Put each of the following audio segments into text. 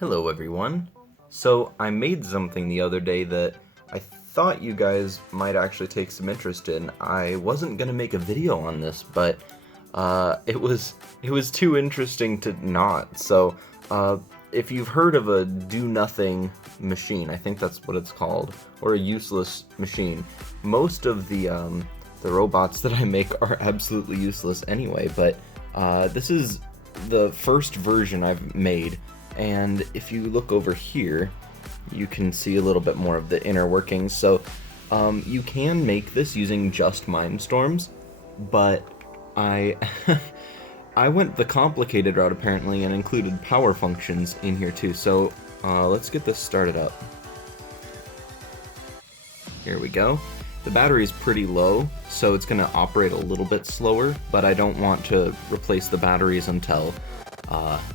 Hello everyone. So I made something the other day that I thought you guys might actually take some interest in. I wasn't gonna make a video on this, but it was too interesting to not. So if you've heard of a do-nothing machine, I think that's what it's called, or a useless machine, most of the robots that I make are absolutely useless anyway. But this is the first version I've made. And if you look over here, you can see a little bit more of the inner workings. So you can make this using just Mindstorms, but I I went the complicated route apparently and included power functions in here too. So let's get this started up. Here we go. The battery is pretty low, so it's going to operate a little bit slower, but I don't want to replace the batteries until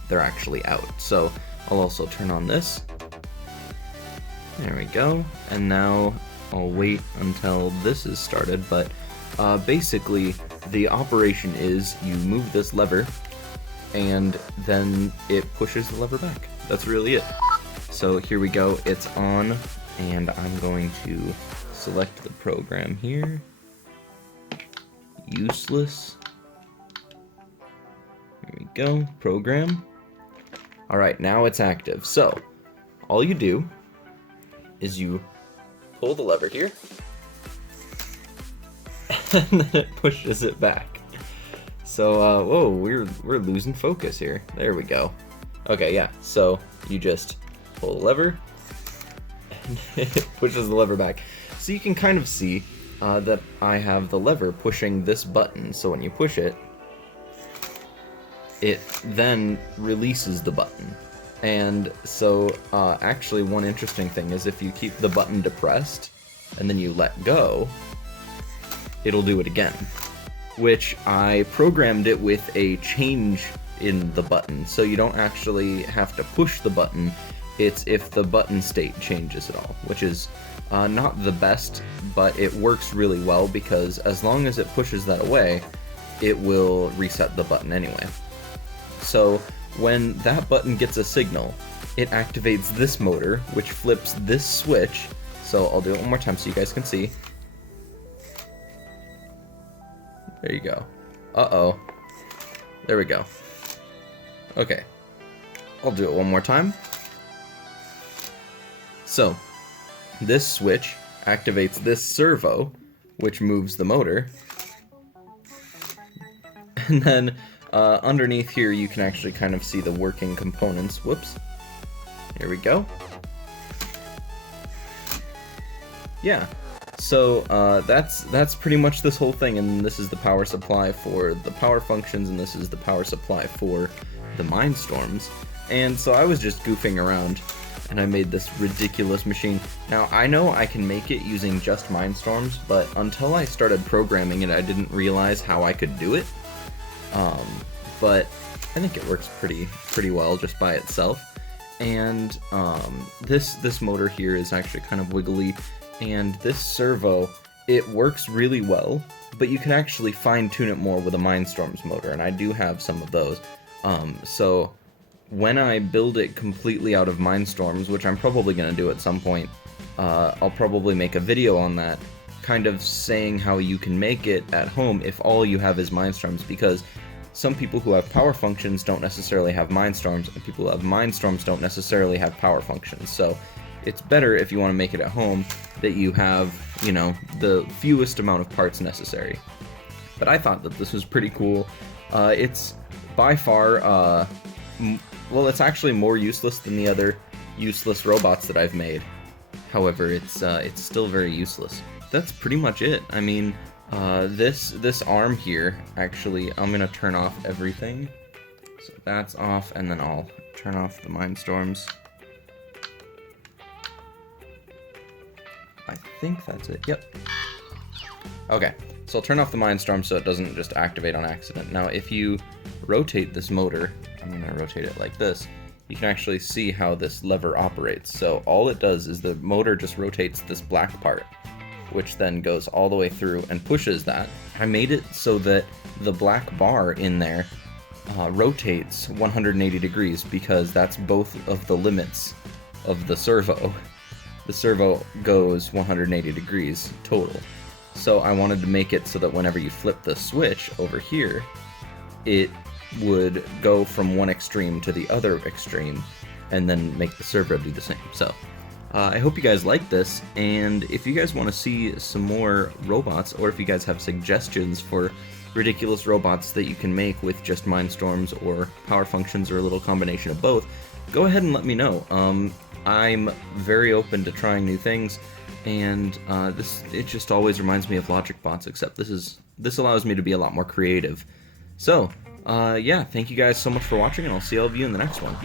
they're actually out. So I'll also turn on this. There we go. And now I'll wait until this is started, but basically the operation is you move this lever and then it pushes the lever back. That's really it. So here we go, it's on, and I'm going to select the program here. Useless. Here we go, program. Alright, now it's active. So, all you do is you pull the lever here, and then it pushes it back. So, whoa, we're losing focus here. There we go. Okay, yeah, so you just pull the lever, and it pushes the lever back. So you can kind of see that I have the lever pushing this button, so when you push it, it then releases the button. And so actually one interesting thing is if you keep the button depressed and then you let go, it'll do it again, which I programmed it with a change in the button, so you don't actually have to push the button. It's if the button state changes at all, which is not the best, but it works really well because as long as it pushes that away, it will reset the button anyway. So when that button gets a signal, it activates this motor, which flips this switch. So I'll do it one more time so you guys can see. There you go. Uh-oh. There we go. Okay. I'll do it one more time. So this switch activates this servo, which moves the motor. And then underneath here you can actually kind of see the working components. Whoops. Here we go. Yeah. So that's pretty much this whole thing, and this is the power supply for the power functions, and this is the power supply for the Mindstorms. And so I was just goofing around, and I made this ridiculous machine. Now, I know I can make it using just Mindstorms, but until I started programming it, I didn't realize how I could do it. But I think it works pretty well just by itself. And this motor here is actually kind of wiggly, and this servo, it works really well, but you can actually fine-tune it more with a Mindstorms motor, and I do have some of those. So when I build it completely out of Mindstorms, which I'm probably going to do at some point, I'll probably make a video on that, kind of saying how you can make it at home if all you have is Mindstorms, because some people who have power functions don't necessarily have Mindstorms, and people who have Mindstorms don't necessarily have power functions. So it's better if you want to make it at home that you have, you know, the fewest amount of parts necessary. But I thought that this was pretty cool. It's by far, well, it's actually more useless than the other useless robots that I've made. However, it's still very useless. That's pretty much it. I mean, this arm here, actually, I'm gonna turn off everything. So that's off, and then I'll turn off the Mindstorms. I think that's it. Yep. Okay, so I'll turn off the Mindstorm so it doesn't just activate on accident. Now, if you rotate this motor, I'm gonna rotate it like this, you can actually see how this lever operates. So all it does is the motor just rotates this black part, which then goes all the way through and pushes that. I made it so that the black bar in there rotates 180 degrees because that's both of the limits of the servo. The servo goes 180 degrees total. So I wanted to make it so that whenever you flip the switch over here, it would go from one extreme to the other extreme and then make the servo do the same. So I hope you guys like this, and if you guys want to see some more robots, or if you guys have suggestions for ridiculous robots that you can make with just Mindstorms or power functions or a little combination of both, go ahead and let me know. I'm very open to trying new things, and it just always reminds me of Logic Bots, except this allows me to be a lot more creative. So, yeah, thank you guys so much for watching, and I'll see all of you in the next one.